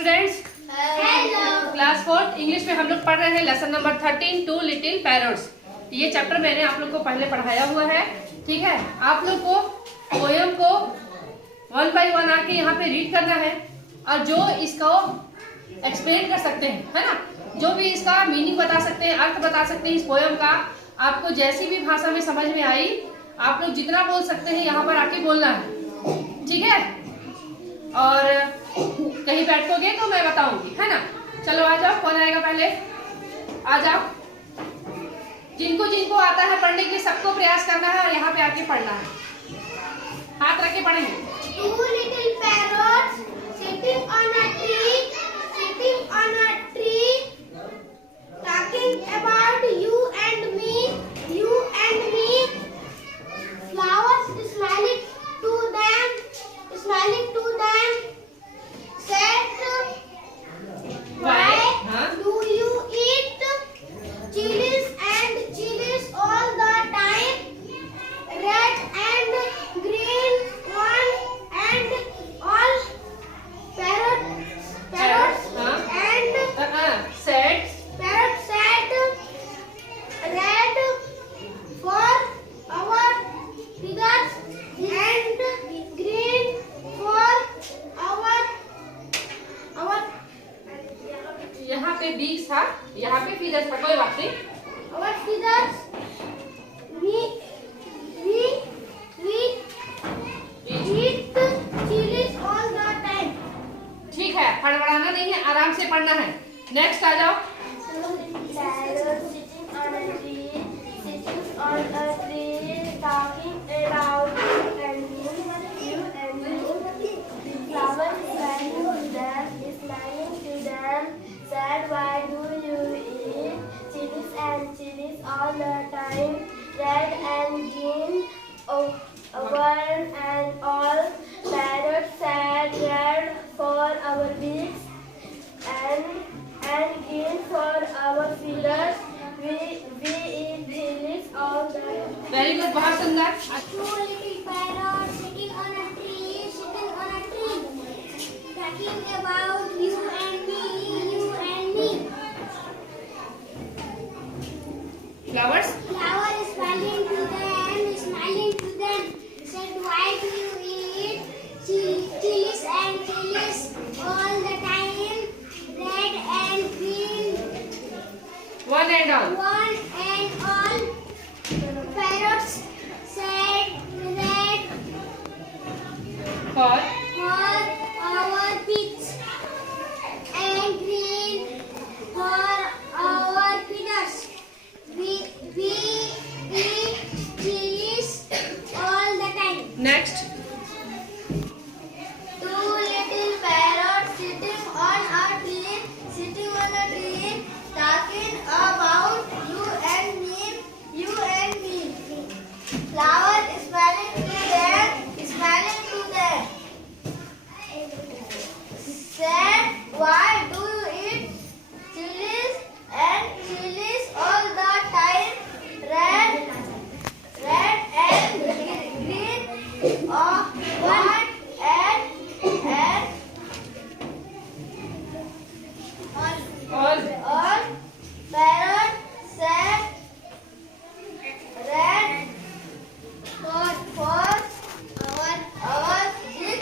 Students, hello. Class 4 English में हम लोग पढ़ रहे हैं lesson number 13 two little parrots. ये चैप्टर मैंने आप लोग को पहले पढ़ाया हुआ है, ठीक है। आप लोग को पोयम को 1 बाय 1 आके यहाँ पे रीड करना है और जो इसको एक्सप्लेन कर सकते हैं, है ना, जो भी इसका मीनिंग बता सकते हैं, अर्थ बता सकते हैं इस पोयम का, आपको जैसी भी भाषा में समझ में आई आप लोग जितना बोल सकते हैं यहाँ पर आके बोलना है, ठीक है। और कहीं बैठोगे तो मैं बताऊंगी, है ना। चलो आ जाओ, कौन आएगा पहले, आ जाओ। जिनको जिनको आता है पढ़ने के सबको प्रयास करना है और यहाँ पे आके पढ़ना है। हाथ रख के पढ़ेंगे। Two little parrots sitting on a tree, talking about you and me. Flowers smiling to them, said, why do you eat chilies all the time? Red and green, one and all. Parrots Said red for our figures and green for our यहाँ पे बीज था, यहाँ पे feathers था, कोई बात नहीं। our figures. We eat chilies all the time. ठीक है, फड़फड़ाना नहीं है, आराम से पढ़ना है। नेक्स्ट आ जाओ। Parrots sitting on a tree, talking about you and me. Flowers smiling to them, said, why do you eat chilies all the time? Red and green, one and all. Parrots said, red for our beaks and green for our feathers. We eat chilies all the time. Very good, बहुत सुंदर। Two little parrots sitting on a tree, talking about you and me. Flowers Flower is smiling to them, said, why do you eat chilies all the time? Red and green, one and all. one and all. Parrots said, red for for our beaks and green for our feathers. We eat chilies all the time. Next. Two little parrots sitting on a tree, talking about you and me. Flower smiling to them, said, why do you eat chilies all the time? Red and green, one and all. all. Parrot said, red for our beak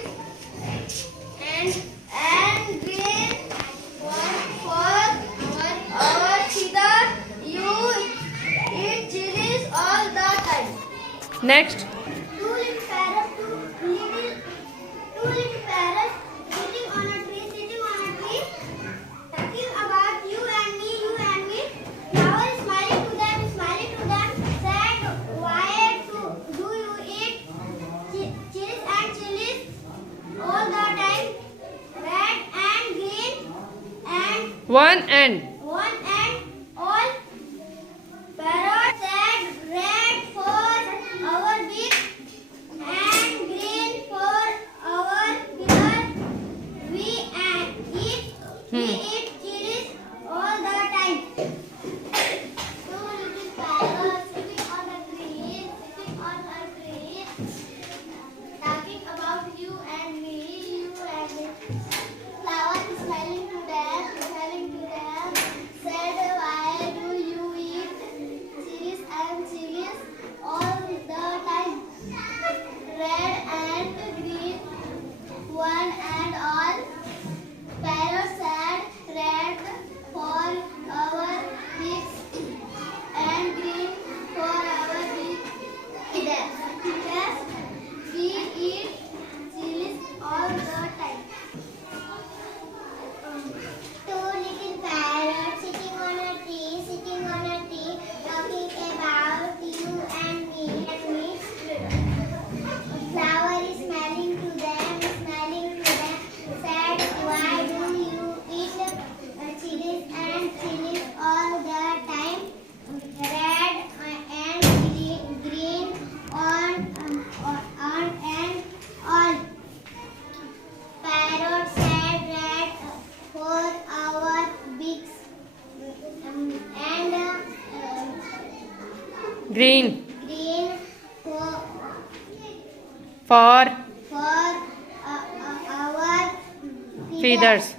and green for our feather. You eat chilies all the time. Next. Two little parrots sitting on a tree, talking about you and me. Flower smiling to them, said, why do you eat chilies all the time? Red and green and one and one and all. Parrot said, red for our beak and green for our feather. We eat chilies all the time. Two little parrots sitting on a tree, talking about you and me. Flower smiling for our beaks, and green green for for our feathers.